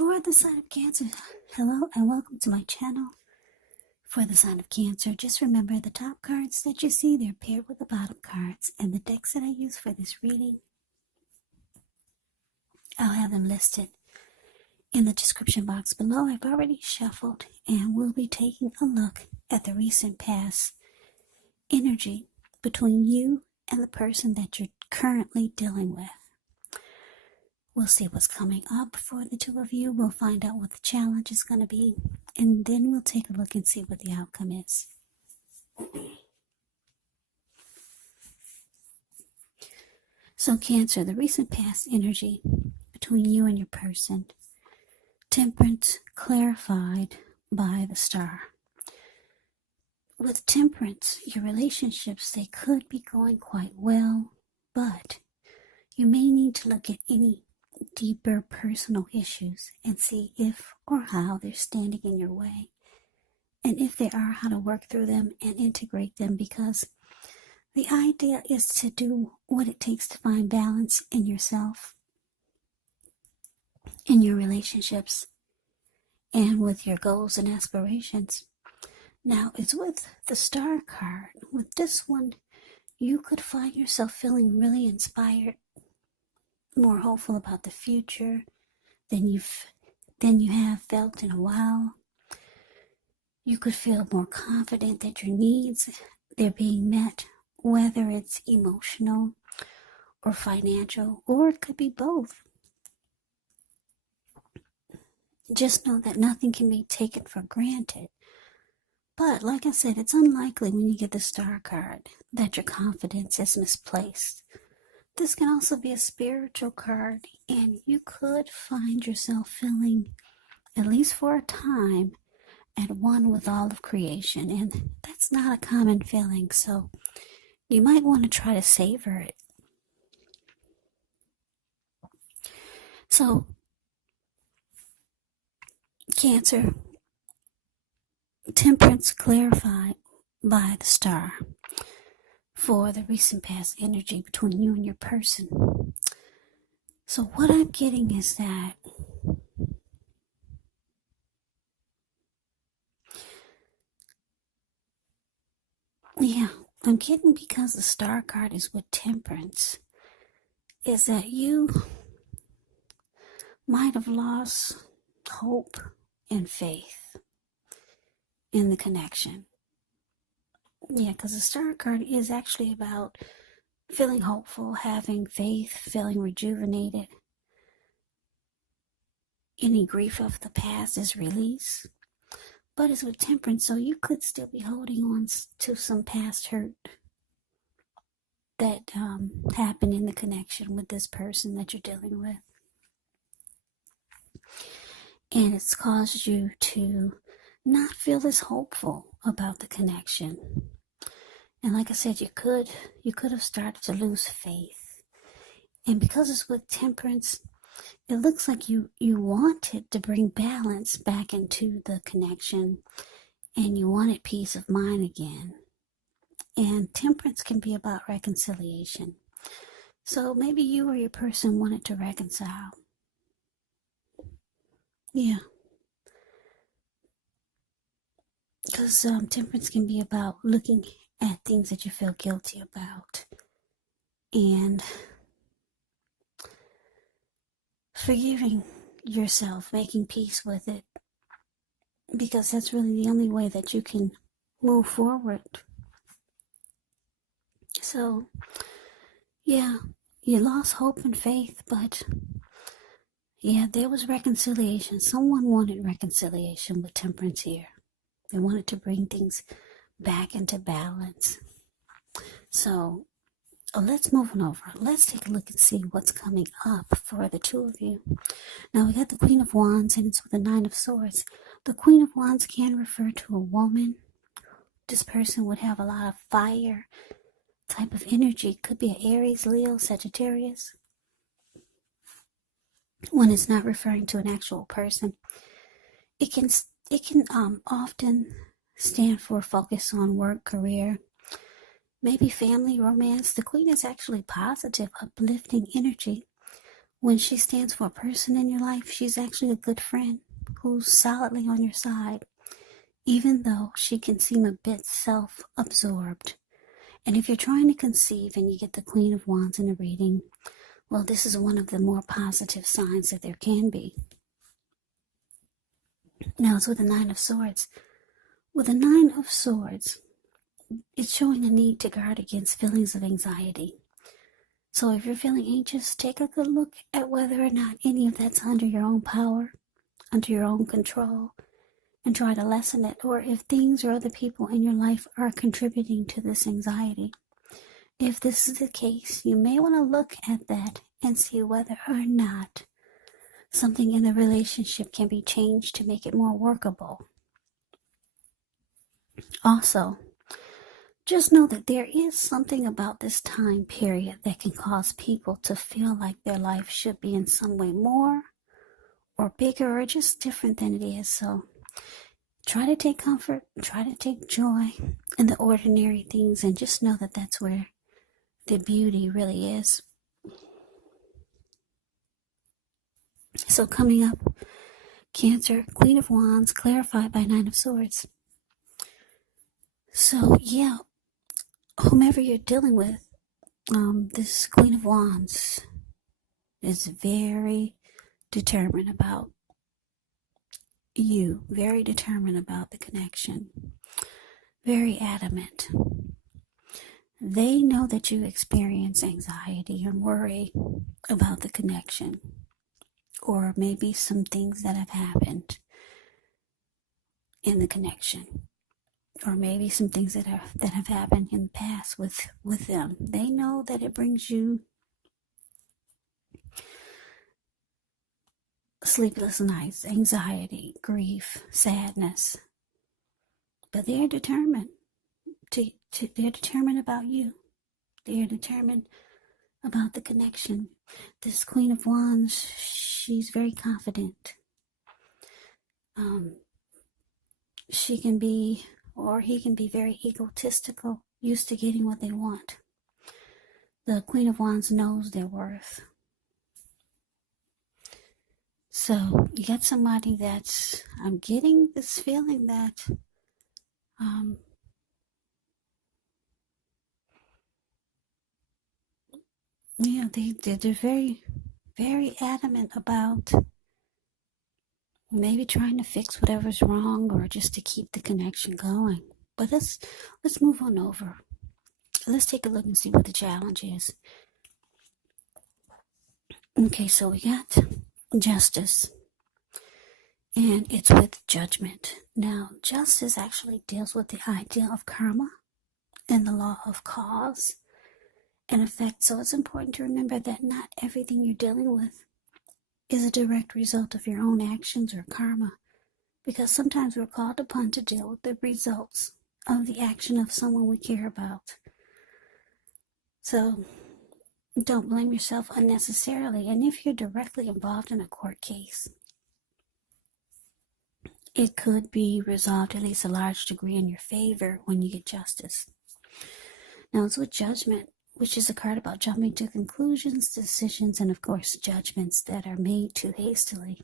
For the sign of Cancer, hello and welcome to my channel. For the sign of Cancer, just remember the top cards that you see, they're paired with the bottom cards, and the decks that I use for this reading, I'll have them listed in the description box below. I've already shuffled and we'll be taking a look at the recent past energy between you and the person that you're currently dealing with. We'll see what's coming up for the two of you. We'll find out what the challenge is going to be, and then we'll take a look and see what the outcome is. So Cancer, the recent past energy between you and your person. Temperance clarified by the star. With Temperance, your relationships, they could be going quite well, but you may need to look at any deeper personal issues and see if or how they're standing in your way, and if they are, how to work through them and integrate them, because the idea is to do what it takes to find balance in yourself, in your relationships, and with your goals and aspirations. Now, it's with the star card. With this one, you could find yourself feeling really inspired, more hopeful about the future than you have felt in a while. You could feel more confident that your needs, they're being met, whether it's emotional or financial, or it could be both. Just know that nothing can be taken for granted. But like I said, it's unlikely when you get the star card that your confidence is misplaced. This can also be a spiritual card, and you could find yourself feeling, at least for a time, at one with all of creation, and that's not a common feeling, so you might want to try to savor it. So, Cancer, Temperance clarified by the star for the recent past energy between you and your person. So what I'm getting is that I'm getting, because the star card is with Temperance, is that you might have lost hope and faith in the connection. Because the star card is actually about feeling hopeful, having faith, feeling rejuvenated. Any grief of the past is released. But it's with Temperance, so you could still be holding on to some past hurt that happened in the connection with this person that you're dealing with. And it's caused you to not feel as hopeful about the connection. And like I said, you could have started to lose faith. And because it's with Temperance, it looks like you wanted to bring balance back into the connection, and you wanted peace of mind again. And Temperance can be about reconciliation. So maybe you or your person wanted to reconcile. Because Temperance can be about looking at things that you feel guilty about and forgiving yourself, making peace with it, because that's really the only way that you can move forward. So, you lost hope and faith, but there was reconciliation. Someone wanted reconciliation with Temperance here. They wanted to bring things back into balance. So, let's move on over. Let's take a look and see what's coming up for the two of you. Now, we got the Queen of Wands, and it's with the Nine of Swords. The Queen of Wands can refer to a woman. This person would have a lot of fire type of energy. Could be an Aries, Leo, Sagittarius. When it's not referring to an actual person, it can often stand for focus on work, career, maybe family, romance. The Queen is actually positive, uplifting energy When she stands for a person in your life, she's actually a good friend who's solidly on your side, even though she can seem a bit self-absorbed. And if you're trying to conceive and you get the Queen of Wands in a reading, well, this is one of the more positive signs that there can be. Now it's with the Nine of Swords. With the Nine of Swords, it's showing a need to guard against feelings of anxiety. So if you're feeling anxious, take a good look at whether or not any of that's under your own power, under your own control, and try to lessen it, or if things or other people in your life are contributing to this anxiety. If this is the case, you may want to look at that and see whether or not something in the relationship can be changed to make it more workable. Also, just know that there is something about this time period that can cause people to feel like their life should be in some way more or bigger or just different than it is. So try to take comfort, try to take joy in the ordinary things, and just know that that's where the beauty really is. So coming up, Cancer, Queen of Wands, clarified by Nine of Swords. So yeah, whomever you're dealing with, this Queen of Wands is very determined about you, very determined about the connection, very adamant. They know that you experience anxiety and worry about the connection, or maybe some things that have happened in the connection, or maybe some things that have happened in the past with them. They know that it brings you sleepless nights, anxiety, grief, sadness. But they're determined they're determined about you. They're determined about the connection. This Queen of Wands, she's very confident. She can be, or he can be, very egotistical, used to getting what they want. The Queen of Wands knows their worth. So you got somebody that's, I'm getting this feeling that they're very, very adamant about maybe trying to fix whatever's wrong or just to keep the connection going. But let's move on over. Let's take a look and see what the challenge is. Okay, so we got Justice, and it's with Judgment. Now, Justice actually deals with the idea of karma and the law of cause and effect. So it's important to remember that not everything you're dealing with is a direct result of your own actions or karma, because sometimes we're called upon to deal with the results of the action of someone we care about. So don't blame yourself unnecessarily. And if you're directly involved in a court case, it could be resolved at least a large degree in your favor when you get justice. Now it's with Judgment, which is a card about jumping to conclusions, decisions, and of course judgments that are made too hastily.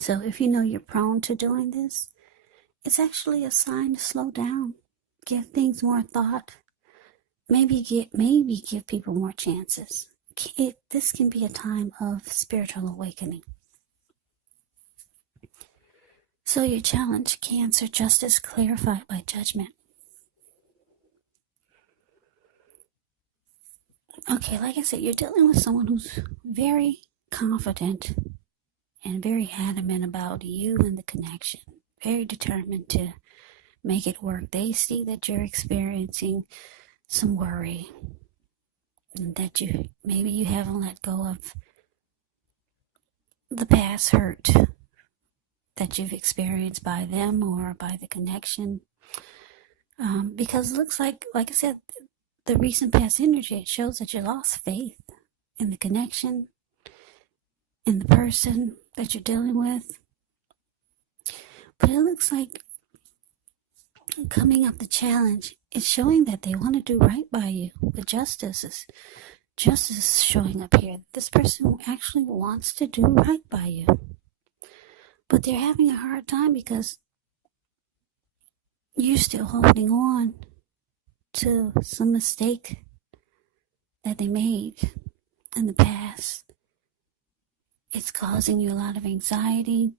So if you know you're prone to doing this, it's actually a sign to slow down, give things more thought, maybe give people more chances. This can be a time of spiritual awakening. So your challenge, Cancer, Justice, clarified by Judgment. Okay, like I said, you're dealing with someone who's very confident and very adamant about you and the connection, very determined to make it work. They see that you're experiencing some worry, and that maybe you haven't let go of the past hurt that you've experienced by them or by the connection. Because it looks like I said, the recent past energy, it shows that you lost faith in the connection, in the person that you're dealing with. But it looks like coming up the challenge, it's showing that they want to do right by you. The Justice justice showing up here. This person actually wants to do right by you. But they're having a hard time because you're still holding on to some mistake that they made in the past. It's causing you a lot of anxiety,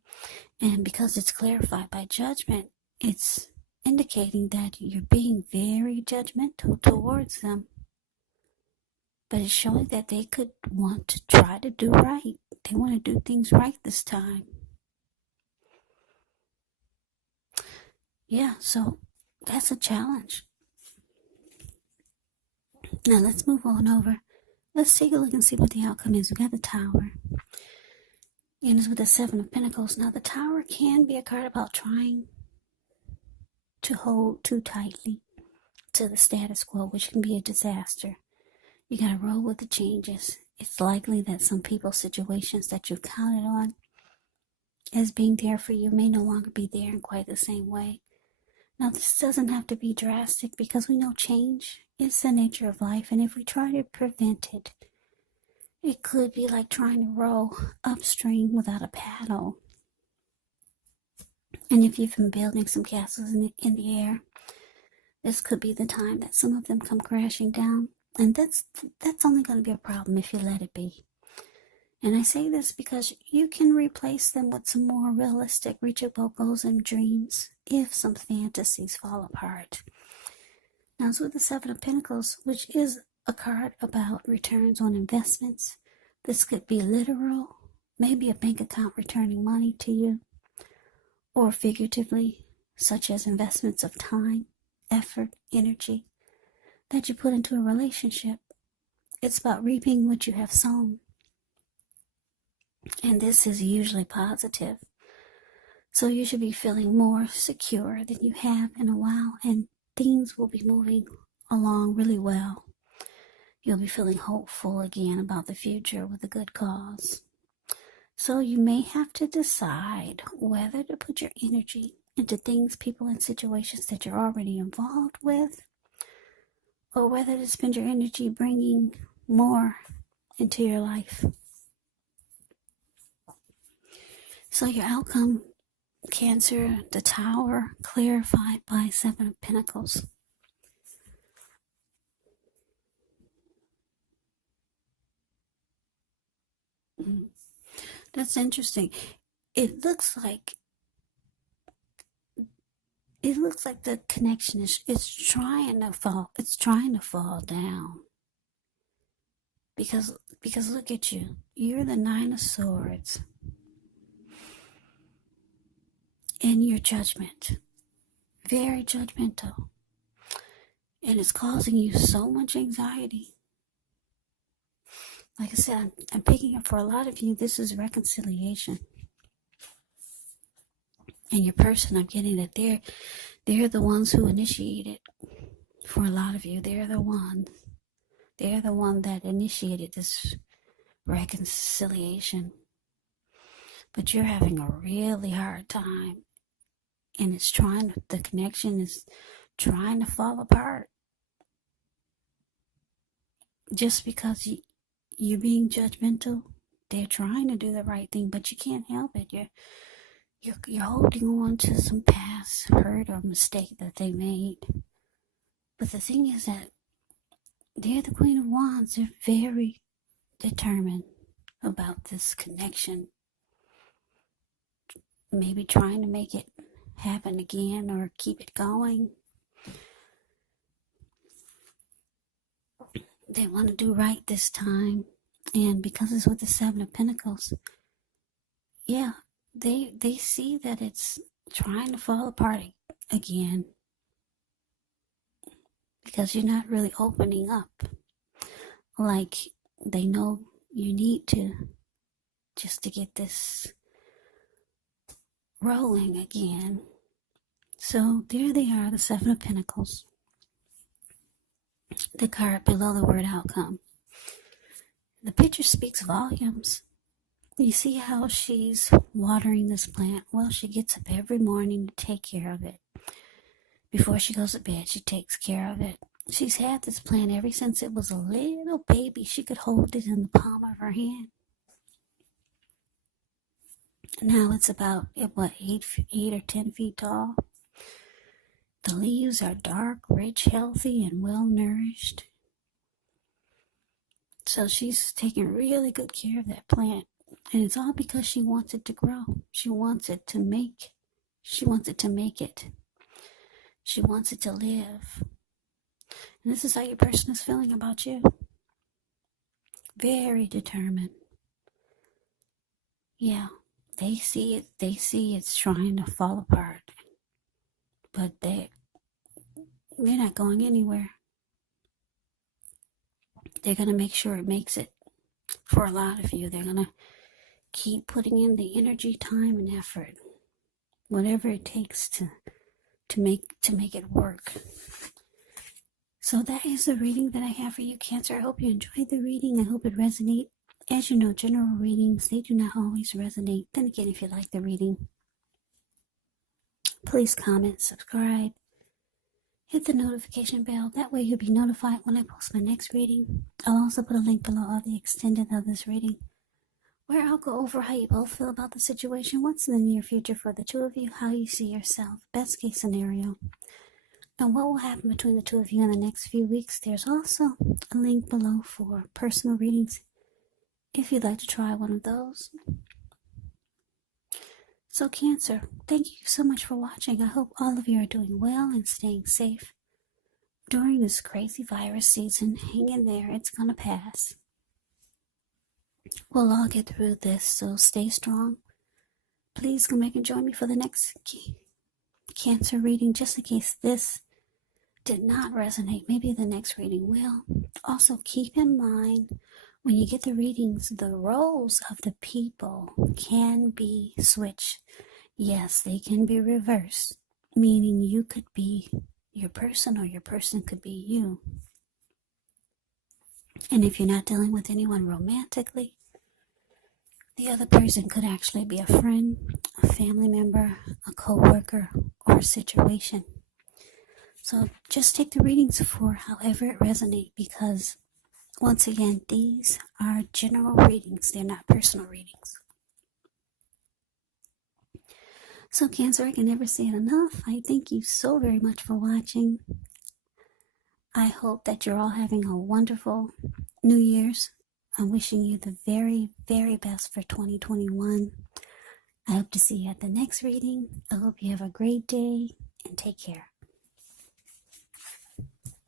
and because it's clarified by judgment, it's indicating that you're being very judgmental towards them. But it's showing that they could want to try to do right. They want to do things right this time. Yeah, so that's a challenge. Now let's move on over. Let's take a look and see what the outcome is. We got the Tower. And it's with the Seven of Pentacles. Now the Tower can be a card about trying to hold too tightly to the status quo, which can be a disaster. You gotta roll with the changes. It's likely that some people's situations that you counted on as being there for you may no longer be there in quite the same way. Now, this doesn't have to be drastic because we know change is the nature of life, and if we try to prevent it, it could be like trying to row upstream without a paddle. And if you've been building some castles in the air, this could be the time that some of them come crashing down. And that's only going to be a problem if you let it be. And I say this because you can replace them with some more realistic, reachable goals and dreams if some fantasies fall apart. Now it's with the Seven of Pentacles, which is a card about returns on investments. This could be literal, maybe a bank account returning money to you, or figuratively, such as investments of time, effort, energy that you put into a relationship. It's about reaping what you have sown. And this is usually positive. So you should be feeling more secure than you have in a while, and things will be moving along really well. You'll be feeling hopeful again about the future with a good cause. So you may have to decide whether to put your energy into things, people, and situations that you're already involved with, or whether to spend your energy bringing more into your life. So your outcome, Cancer, the Tower, clarified by Seven of Pentacles. That's interesting. It looks like the connection is trying to fall. It's trying to fall down. Because look at you. You're the Nine of Swords. And your judgment. Very judgmental. And it's causing you so much anxiety. Like I said, I'm picking up for a lot of you, this is reconciliation. And your person, I'm getting that they're the ones who initiate it. For a lot of you, they're the one that initiated this reconciliation. But you're having a really hard time. And the connection is trying to fall apart. Just because you're being judgmental, they're trying to do the right thing, but you can't help it. You're holding on to some past hurt or mistake that they made. But the thing is that they're the Queen of Wands. They're very determined about this connection. Maybe trying to make it happen again or keep it going. They want to do right this time. And because it's with the Seven of Pentacles, yeah, they see that it's trying to fall apart again. Because you're not really opening up like they know you need to, just to get this rolling again. So there they are, the Seven of Pentacles. The card below the word outcome. The picture speaks volumes. You see how she's watering this plant? Well, she gets up every morning to take care of it. Before she goes to bed, she takes care of it. She's had this plant ever since it was a little baby. She could hold it in the palm of her hand. Now it's about, what, 8 or 10 feet tall. The leaves are dark, rich, healthy, and well nourished. So she's taking really good care of that plant. And it's all because she wants it to grow. She wants it to make it. She wants it to live. And this is how your person is feeling about you. Very determined. Yeah, they see it's trying to fall apart. But they're not going anywhere. They're going to make sure it makes it. For a lot of you, they're going to keep putting in the energy, time, and effort. Whatever it takes to make it work. So that is the reading that I have for you, Cancer. I hope you enjoyed the reading. I hope it resonates. As you know, general readings, they do not always resonate. Then again, if you like the reading, please comment, subscribe, hit the notification bell. That way you'll be notified when I post my next reading. I'll also put a link below of the extended of this reading, where I'll go over how you both feel about the situation, what's in the near future for the two of you, how you see yourself, best case scenario, and what will happen between the two of you in the next few weeks. There's also a link below for personal readings if you'd like to try one of those. So Cancer, thank you so much for watching. I hope all of you are doing well and staying safe during this crazy virus season. Hang in there, it's gonna pass. We'll all get through this, so stay strong. Please come back and join me for the next Cancer reading, just in case this did not resonate. Maybe the next reading will. Also, keep in mind, when you get the readings, the roles of the people can be switched. Yes, they can be reversed, meaning you could be your person or your person could be you. And if you're not dealing with anyone romantically, the other person could actually be a friend, a family member, a co-worker, or a situation. So just take the readings for however it resonates, because once again, these are general readings. They're not personal readings. So Cancer, I can never say it enough. I thank you so very much for watching. I hope that you're all having a wonderful New Year's. I'm wishing you the very, very best for 2021. I hope to see you at the next reading. I hope you have a great day and take care.